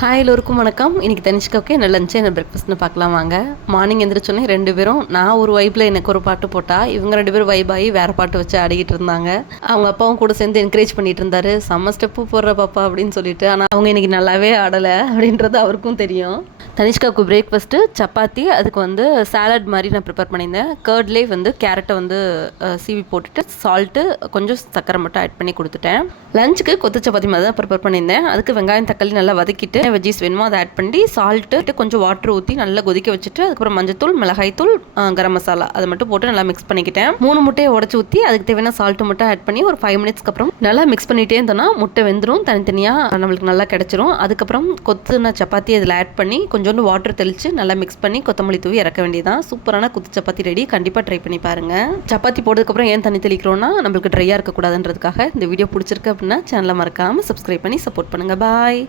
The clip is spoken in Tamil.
ஹாய் எல்லோருக்கும் வணக்கம். இன்றைக்கி தனிஷ்காவுக்கு என்ன லஞ்சு என்ன பிரேக்ஃபாஸ்ட்னு பார்க்கலாம் வாங்க. மார்னிங் எழுந்திரிச்சோன்னே 2 பேரும் நான் ஒரு வைப்பில் எனக்கு ஒரு பாட்டு போட்டால் இவங்க 2 பேரும் வைபாகி வேறு பாட்டு வச்சு ஆடிக்கிட்டு இருந்தாங்க. அவங்க அப்பாவும் கூட சேர்ந்து என்கரேஜ் பண்ணிகிட்டு இருந்தார். செம்ம ஸ்டெப்பு போடுற பாப்பா அப்படின்னு சொல்லிட்டு. ஆனால் அவங்க இன்றைக்கி நல்லாவே ஆடலை அப்படின்றது அவருக்கும் தெரியும். தனிஷ்காவுக்கு பிரேக்ஃபாஸ்ட்டு சப்பாத்தி, அதுக்கு வந்து சாலட் மாதிரி நான் ப்ரிப்பேர் பண்ணியிருந்தேன். கர்ட்லேயே வந்து கேரட்டை வந்து சீவி போட்டுட்டு சால்ட்டு கொஞ்சம் சக்கரை மட்டும் ஆட் பண்ணி கொடுத்துட்டேன். லஞ்சுக்கு கொத்து சப்பாத்தி மாதிரி தான் ப்ரிப்பேர் பண்ணியிருந்தேன். அதுக்கு வெங்காயம் தக்காளி நல்லா வதக்கிட்டு வெஜ்ஜீஸ் வேணுமோ அதை ஆட் பண்ணி சால்ட்டு கொஞ்சம் வாட்டர் ஊற்றி நல்லா கொதிக்க வச்சுட்டு அதுக்கப்புறம் மஞ்சத்தூள், மிளகாய்த்தூள், கரம் மசாலா அதை மட்டும் போட்டு நல்லா மிக்ஸ் பண்ணிக்கிட்டேன். 3 முட்டையை உடச்சி ஊற்றி அதுக்கு தேவையான சால்ட்டு மட்டும் ஆட் பண்ணி ஒரு 5 மினிட்ஸ்க்கு அப்புறம் நல்லா மிக்ஸ் பண்ணிகிட்டே இருந்தோம்னா முட்டை வெந்துடும், தனித்தனியாக நம்மளுக்கு நல்லா கிடச்சிரும். அதுக்கப்புறம் கொத்துன சப்பாத்தி அதில் ஆட் பண்ணி கொஞ்சோண்டு வாட்டர் தெளித்து நல்லா மிக்ஸ் பண்ணி கொத்தமல்லி தூவி இறக்க வேண்டியதான். சூப்பரான குத்து சப்பாத்தி ரெடி. கண்டிப்பாக ட்ரை பண்ணி பாருங்கள். சப்பாத்தி போட்டதுக்கப்புறம் ஏன் தண்ணி தெளிக்கிறோன்னா நம்மளுக்கு ட்ரையாக இருக்கக்கூடாதுன்றதுக்காக. இந்த வீடியோ பிடிச்சிருக்கு அப்படின்னா சேனலை மறக்காமல் சப்ஸ்கிரைப் பண்ணி சப்போர்ட் பண்ணுங்கள். பாய்.